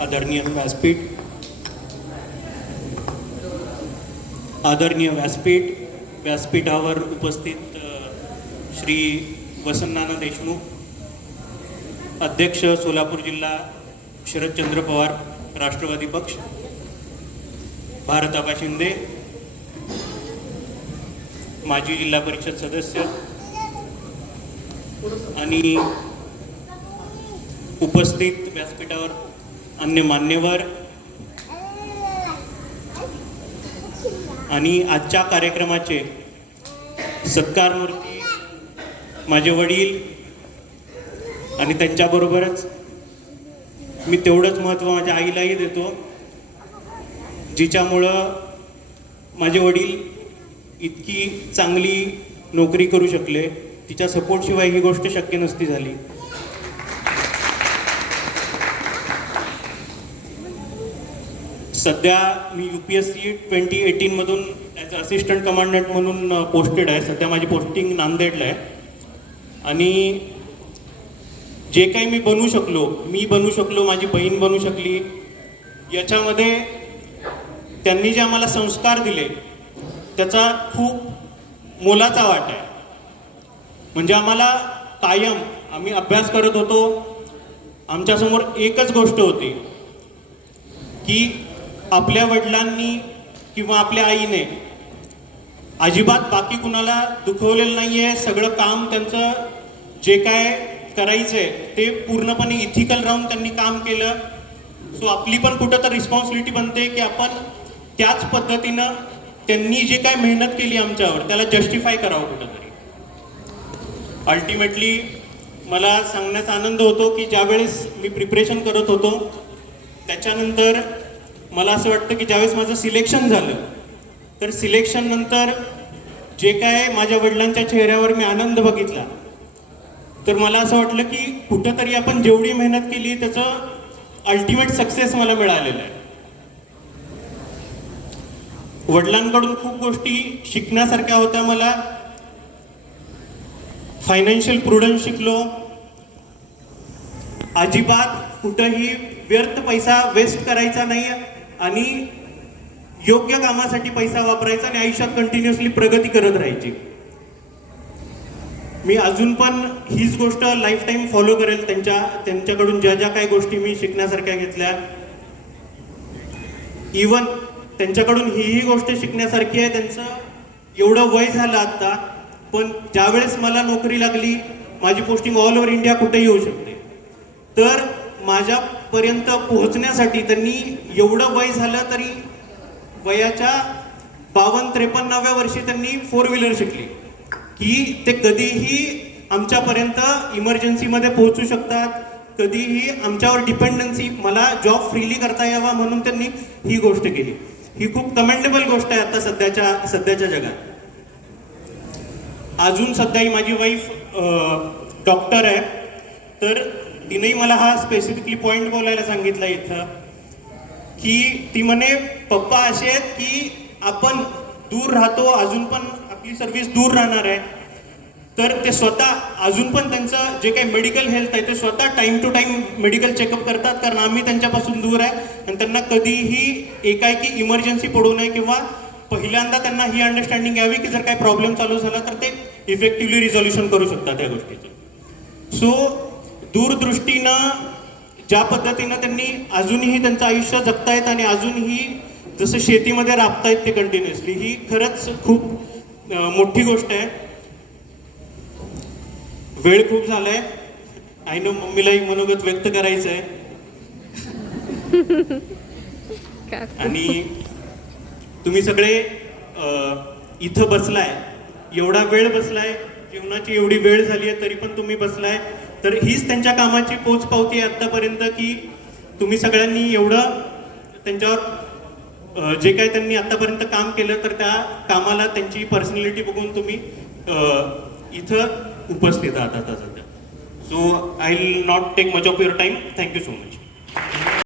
आदरणीय व्यासपीठावर उपस्थित श्री वसंतनाना देशमुख, अध्यक्ष सोलापूर जिल्हा शरदचंद्र पवार राष्ट्रवादी पक्ष, भारत आबा शिंदे, माजी जिल्हा परिषद सदस्य आणि उपस्थित व्यासपीठावर अन्य मान्यवर आणि आजच्या कार्यक्रमाचे सत्कार मूर्ती माझे वडील आणि त्यांच्याबरोबरच मी तेवढंच महत्त्व माझ्या आईलाही देतो, जिच्यामुळं माझे वडील इतकी चांगली नोकरी करू शकले. तिच्या सपोर्टशिवाय ही गोष्ट शक्य नसती झाली. सध्या मी UPSC 2018 मधून ॲज असिस्टंट कमांडंट म्हणून पोस्टेड आहे. सध्या माझी पोस्टिंग नांदेडला आहे. आणि जे काही मी बनू शकलो, माझी बहीण बनू शकली, याच्यामध्ये त्यांनी जे आम्हाला संस्कार दिले त्याचा खूप मोलाचा वाटा आहे. म्हणजे आम्हाला कायम आम्ही अभ्यास करत होतो, आमच्यासमोर एकच गोष्ट होती की आपल्या वडिलांनी किंवा आपल्या आईने अजिबात बाकी कुणाला दुखवलेलं नाही आहे. सगळं काम त्यांचं जे काय करायचं आहे ते पूर्णपणे इथिकल राहून त्यांनी काम केलं. सो आपली पण कुठं तर रिस्पॉन्सिबिलिटी बनते की आपण त्याच पद्धतीनं त्यांनी जे काय मेहनत केली आमच्यावर त्याला जस्टिफाय करावं कुठंतरी. अल्टिमेटली मला सांगण्याचा आनंद होतो की ज्यावेळेस मी प्रिपरेशन करत होतो त्याच्यानंतर मला असं वाटतं की ज्यावेळेस माझं सिलेक्शन झालं तर सिलेक्शन नंतर जे काय माझ्या वडिलांच्या चेहऱ्यावर मी आनंद बघितला तर मला असं वाटलं की कुठंतरी आपण जेवढी मेहनत केली त्याचं अल्टिमेट सक्सेस मला मिळालेलं आहे. वडिलांकडून खूप गोष्टी शिकण्यासारख्या होत्या. मला फायनान्शियल प्रुडन्स शिकलो. अजिबात कुठंही व्यर्थ पैसा वेस्ट करायचा नाही आणि योग्य कामासाठी पैसा वापरायचा आणि आयुष्यात कंटिन्युअसली प्रगती करत राहायची. मी अजून पण हीच गोष्ट लाईफ टाईम फॉलो करेल. त्यांच्याकडून ज्या ज्या काही गोष्टी मी शिकण्यासारख्या घेतल्या, इवन त्यांच्याकडून ही गोष्ट शिकण्यासारखी आहे. त्यांचं एवढं वय झालं आत्ता, पण ज्यावेळेस मला नोकरी लागली, माझी पोस्टिंग ऑल ओव्हर इंडिया कुठेही होऊ शकते, तर माझ्यापर्यंत पोहोचण्यासाठी त्यांनी एवढं वय झालं तरी वयाच्या 52-53व्या वर्षी त्यांनी 4 व्हीलर शिकली की ते कधीही आमच्यापर्यंत इमर्जन्सीमध्ये पोहोचू शकतात, कधीही आमच्यावर डिपेंडन्सी, मला जॉब फ्रीली करता यावा म्हणून त्यांनी ही गोष्ट केली. ही खूप कमेंडेबल गोष्ट आहे आता सध्याच्या जगात. अजून सध्या माझी वाईफ डॉक्टर आहे, तर तिनेही मला हा स्पेसिफिकली पॉईंट बोलायला सांगितला इथं की ती म्हणे पप्पा असे आहेत की आपण दूर राहतो, अजून पण आपली सर्व्हिस दूर राहणार आहे, तर ते स्वतः अजून पण त्यांचं जे काही मेडिकल हेल्थ आहे ते स्वतः time to time medical checkup करतात, कारण आम्ही त्यांच्यापासून दूर आहे आणि त्यांना कधीही एकाएकी इमर्जन्सी पडू नये किंवा पहिल्यांदा त्यांना ही अंडरस्टँडिंग यावी की जर काही प्रॉब्लेम चालू झाला तर ते इफेक्टिव्हली रिझोल्युशन करू शकतात त्या गोष्टीचं. सो दूरदृष्टीनं ज्या पद्धतीनं त्यांनी अजूनही त्यांचं आयुष्य जगतायत आणि अजूनही जसं शेतीमध्ये राबतायत ते कंटिन्युअसली, ही खरंच खूप मोठी गोष्ट आहे. वेळ खूप झालाय, आय नो मम्मीलाही मनोगत व्यक्त करायचं आहे आणि तुम्ही सगळे इथं बसलाय, एवढा वेळ बसलाय, जेवणाची एवढी वेळ झाली आहे तरी पण तुम्ही बसलाय, तर हीच त्यांच्या कामाची पोचपावती आहे आत्तापर्यंत की तुम्ही सगळ्यांनी एवढं त्यांच्यावर जे काही त्यांनी आत्तापर्यंत काम केलं तर त्या कामाला त्यांची पर्सनॅलिटी बघून तुम्ही इथं उपस्थित आहात आता सध्या. So I will not take much of your time. Thank you so much.